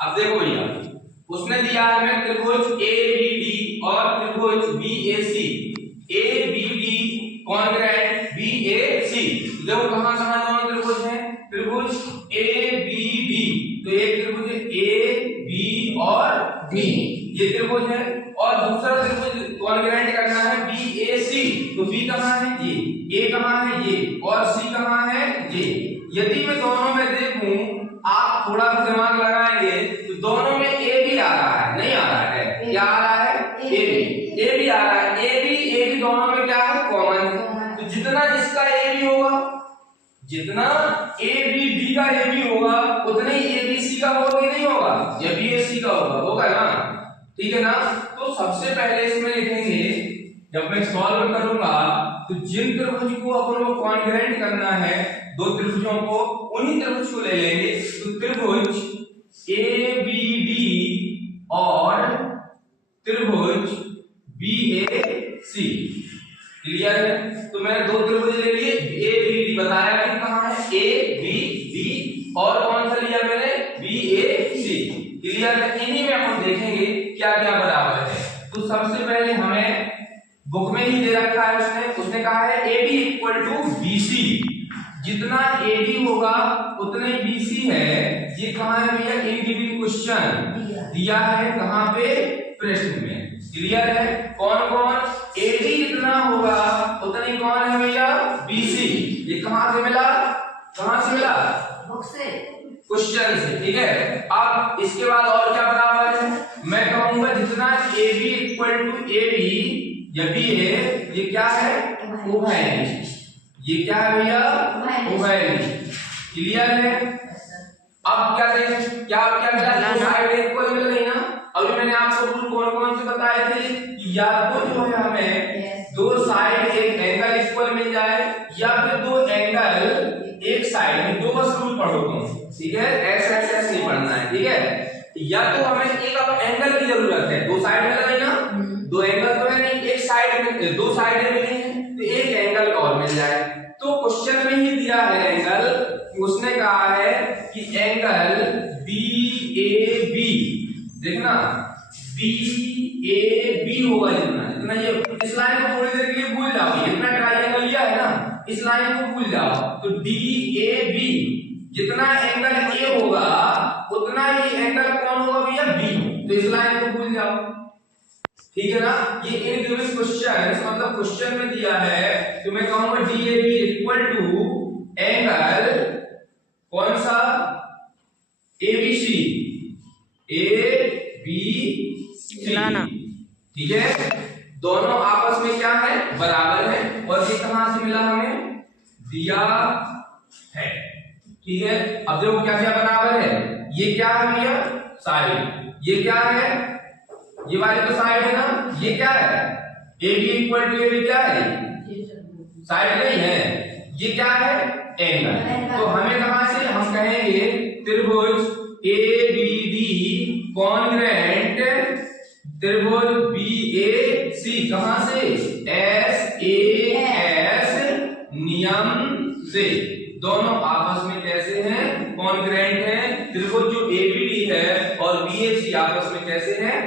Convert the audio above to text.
अब देखो भैया, उसने दिया है हमें त्रिभुज एबीडी और त्रिभुज बीएसी, एबीडी कॉन्ग्रुएंट बीएसी। देखो कहां कहां दोनों त्रिभुज हैं, त्रिभुज एबीडी, तो एक त्रिभुज ए बी और बी, ये त्रिभुज है, और दूसरा त्रिभुज कॉन्ग्रुएंट करना है बीएसी, तो बी कहां है ये, ए कहां है ये, और सी कहां है ये। यदि मैं दोनों में देखूं, आप थोड़ा सा दिमाग लगाएंगे तो दोनों में ए भी आ रहा है, नहीं आ रहा है, क्या आ रहा है, ए भी आ रहा है, ए भी दोनों में क्या है, कॉमन है। तो जितना इसका ए भी होगा, जितना ए बी डी का ए भी होगा, उतना ही ए बी सी का होगा कि नहीं होगा, या बी ए सी का होगा ना, ठीक है ना। तो सबसे पहले इसमें लिखेंगे, जब मैं सॉल्व करूंगा तो जिन त्रिभुज को अपन को कॉन्ग्रुएंट करना है, दो त्रिभुजों को, उन्हीं त्रिभुज को ले लेंगे। तो त्रिभुज ए बी डी और त्रिभुज बी ए सी, क्लियर है। तो मैंने दो त्रिभुज ले लिए, ए बी डी बताया कि कहां है, ए बी डी, और कौन सा लिया मैंने, बी ए सी, क्लियर है। इन्हीं में हम देखेंगे क्या क्या बराबर है। तो सबसे पहले हमें बुक में ही दे रखा है, उसने कहा है A B equal to B C, जितना ए डी होगा उतना ही बी सी है। ये कहां है भैया, इन गिवन क्वेश्चन दिया है, कहां पे, प्रश्न में, क्लियर है। कौन कौन, ए डी जितना होगा उतना ही कौन है भैया, बी सी। ये कहां से मिला, कहां से मिला, बुक से, क्वेश्चन से, ठीक है। अब इसके बाद और क्या बराबर है, मैं कहूंगा जितना A B equal to A B या बी है, ये क्या है, उभयनिष्ठ, ये क्या है भैया, उभयनिष्ठ, क्लियर है। अब क्या देखें, क्या क्या मिला, दो साइड इक्वल मिल गई ना। अभी मैंने आपको रूल कौन कौन से बताए थे कि या तो जो है हमें दो साइड एक एंगल इक्वल मिल जाए, या फिर दो एंगल एक साइड में, दो बस रूल पढ़ो तुम, ठीक है, ऐसे ऐसे ऐसे नहीं पढ़ना है, ठीक है। या तो हमें एक एंगल की जरूरत है, दो साइड मिल गई ना, दो एंगल तो है नहीं, एक साइड में, दो साइड में नहीं है, तो एक एंगल और मिल जाए। तो क्वेश्चन में ही दिया है एंगल, उसने कहा है कि एंगल बी ए बी, देखना बी ए बी होगा, जितना ये, इस लाइन को थोड़ी देर के लिए भूल जाओ, इतना ट्रायंगल लिया है ना, इस लाइन को भूल जाओ। तो डी ए बी, जितना एंगल ए होगा उतना ही एंगल कौन होगा भैया, बी, तो इस लाइन को भूल जाओ, ठीक है ना। ये इन गिवन क्वेश्चन, मतलब क्वेश्चन में दिया है, तो मैं कहूंगा D A B equal to angle कौन सा, A B C, A B C, ठीक है। दोनों आपस में क्या है, बराबर है, और ये कहां से मिला, हमें दिया है, ठीक है। अब देखो क्या क्या बराबर है, ये क्या है भैया, साइड, ये क्या है, ये वाली तो साइड है ना, ये क्या है, A B equal to A B, क्या है, साइड नहीं है, ये क्या है, एंगल। तो हमें कहां से, हम कहेंगे त्रिभुज ए बी डी कॉन्ग्रुएंट त्रिभुज बी ए सी, कहां से, एस ए एस नियम से, दोनों आपस में कैसे हैं, कॉन्ग्रुएंट हैं। त्रिभुज जो ए बी डी है और बी ए सी आपस में कैसे हैं,